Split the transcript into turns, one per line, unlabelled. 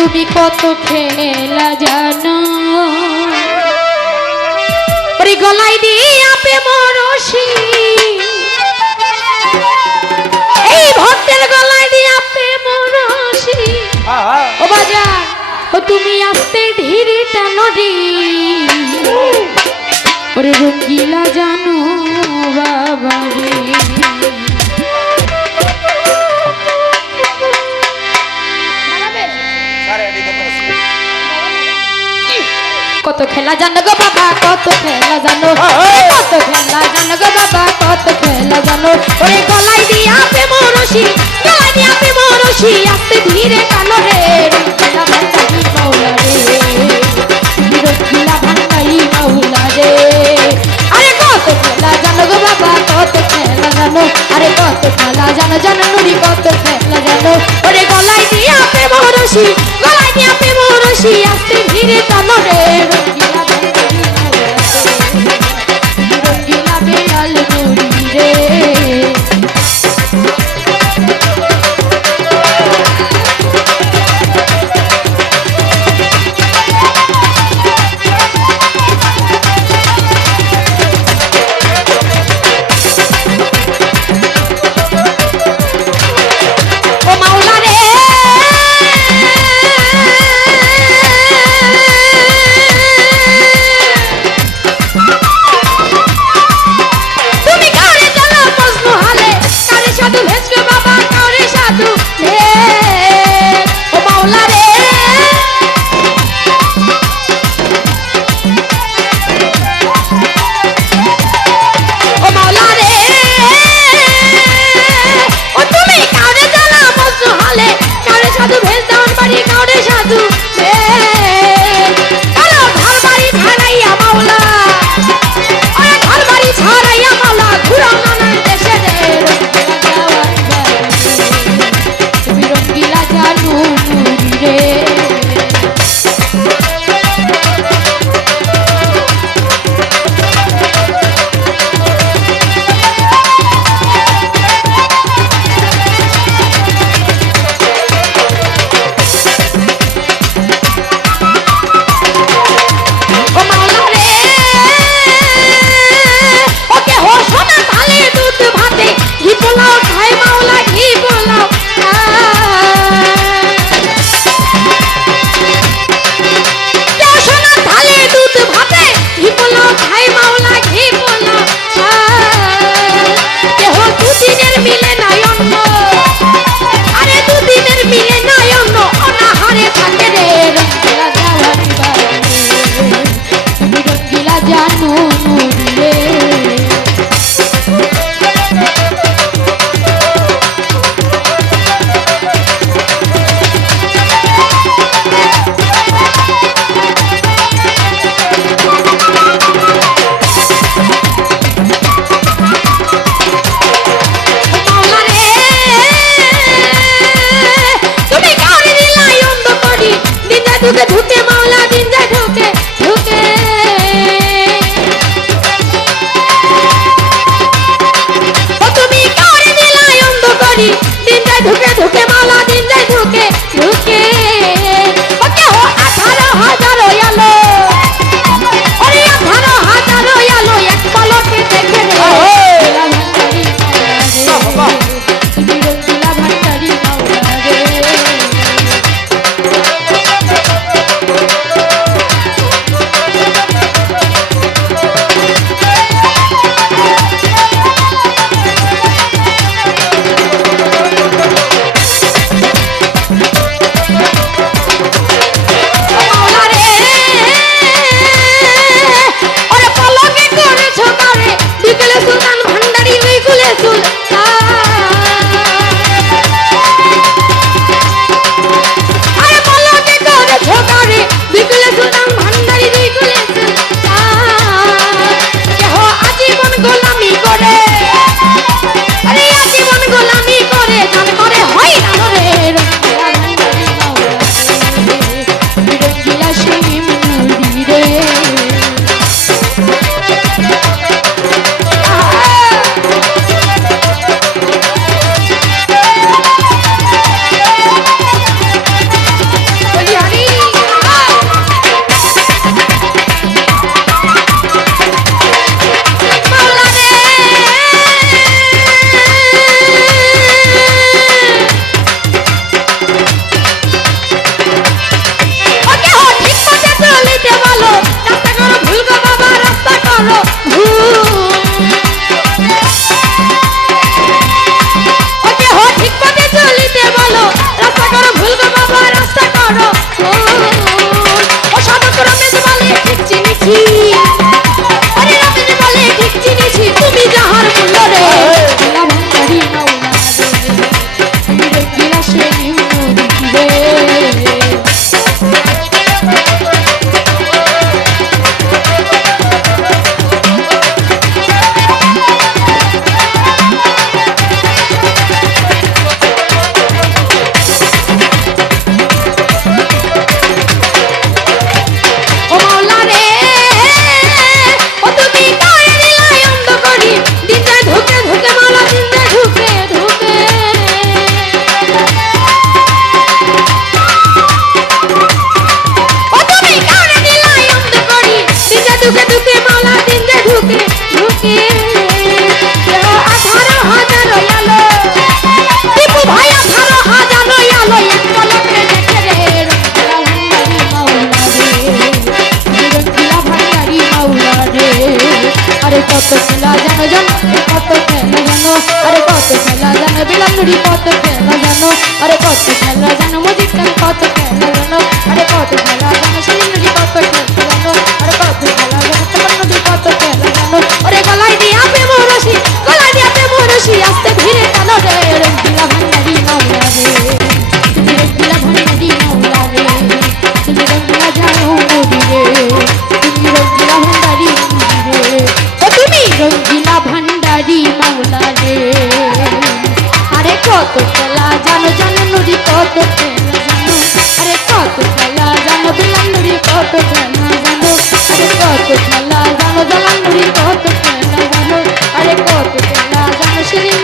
তুমি কত খেলা জানো। ওরে গলায় দিয়ে আপে মরসি। এই ভক্তের গলাই দিয়ে আপে মরসি। ও বাজা ও তুমি আসতে ধীরে টানো রে ওরে রঙ্গিলা জানো বাবা রে। কত খেলা জান গো বাবা, কত খেলা জানো। কত খেলা জান গো বাবা, কত খেলা জানো। ওই গলায় দিয়া পে রশি গলায় দিয়া পে ঢুকে ঢুকে মাওলা দিন যায় ঢুকে। ঢুকে তুমি কারে দিলাই অন্ধ করি ঢুকে ঢুকে মাওলা দিন ঢুকে ঢুকে। ही নুড়ি কত খেলা জানো? আরে কত খেলা জানো? মজিকান কত খেলা জানো? আরে কত খেলা জানো? কত খেলা জানো জানো নুড়ি কত খেলা জানো। আরে কত খেলা জানো বিলাম নুড়ি কত খেলা জানো। আরে কত জালাম নুড়ি কত খেলা জানো। শিরিন